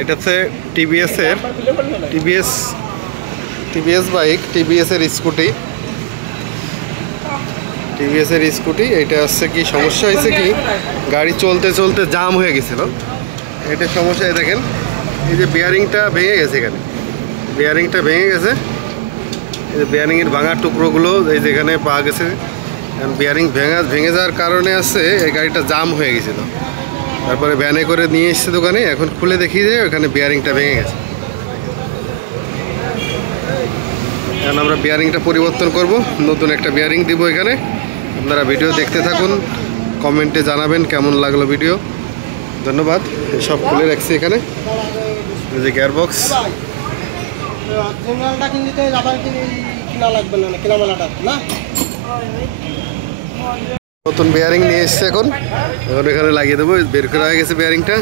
এটা হচ্ছে TVS bike, TVS এর স্কুটি। এটা হচ্ছে কি সমস্যা হয়েছে কি, গাড়ি চলতে চলতে জাম হয়ে গেছিল। এটা সমস্যা, দেখেন এই যে বিয়ারিংটা ভেঙে গেছে, এখানে বিয়ারিংটা ভেঙে গেছে। এই যে বিয়ারিংয়ের ভাঙা টুকরোগুলো এই যেখানে পাওয়া গেছে। বিয়ারিং ভেঙে যাওয়ার কারণে আছে এই গাড়িটা জাম হয়ে গেছিলো। তারপরে ভ্যানে করে নিয়ে এসছে দোকানে, এখন খুলে দেখি যে ওখানে বিয়ারিংটা ভেঙে গেছে। এখন আমরা বিয়ারিংটা পরিবর্তন করব, নতুন একটা বিয়ারিং দিব এখানে। আপনারা ভিডিও দেখতে থাকুন, কমেন্টে জানাবেন কেমন লাগলো ভিডিও। ধন্যবাদ। সব খুলে রাখছি এখানে। এই যে গিয়ারবক্স, নতুন বিয়ারিং নিয়ে এসছে। এখন এখানে লাগিয়ে দেবো, বের করা হয়ে গেছে বিয়ারিংটা।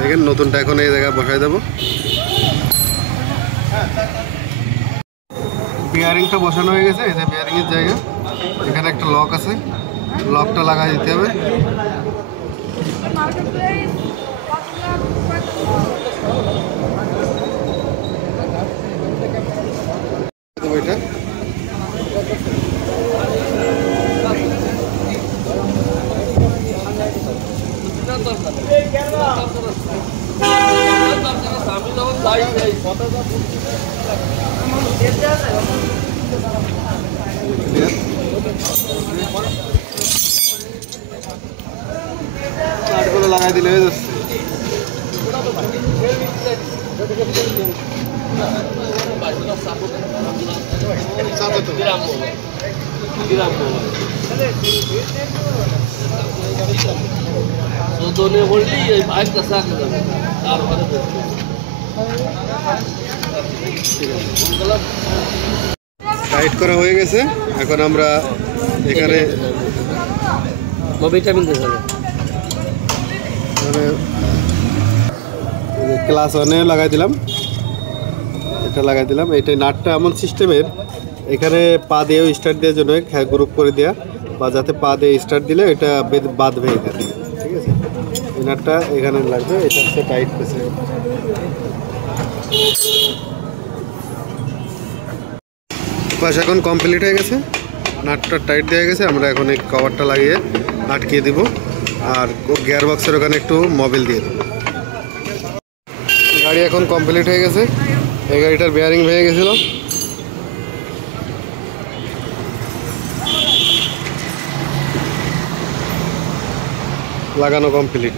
দেখেন নতুনটা এখন এই জায়গায় বসাই দেবো। বিয়ারিংটা বসানো হয়ে গেছে, এই যে বিয়ারিংয়ের জায়গা। এখানে একটা লক আছে, লকটা লাগাই দিতে হবে। এটা লাগাই দিলে হয়ে যাচ্ছে। টাইট করা হয়ে গেছে। এখন আমরা এখানে ক্লাস 1 লাগাই দিলাম। এটা লাগাই দিলাম। এটা নাটটা এমন সিস্টেমের, এখানে পা দিয়েও স্টার্ট দেওয়ার জন্য গ্রুপ করে দেওয়া, বা যাতে পা দিয়ে স্টার্ট দিলে এটা বাঁধবে এখানে। ঠিক আছে, এই নাটটা এখানে লাগবে। এটা হচ্ছে টাইট পেছে। বাস এখন কমপ্লিট হয়ে গেছে, নাটটা টাইট দেওয়া গেছে। আমরা এখন এই কভারটা লাগিয়ে আটকিয়ে দিব, আর গিয়ার বক্সের ওখানে একটু মোবিল দিয়ে দেবো। গাড়ি এখন কমপ্লিট হয়ে গেছে। এই গাড়িটার বেয়ারিং ভেঙে গেছিল, লাগানো কমপ্লিট।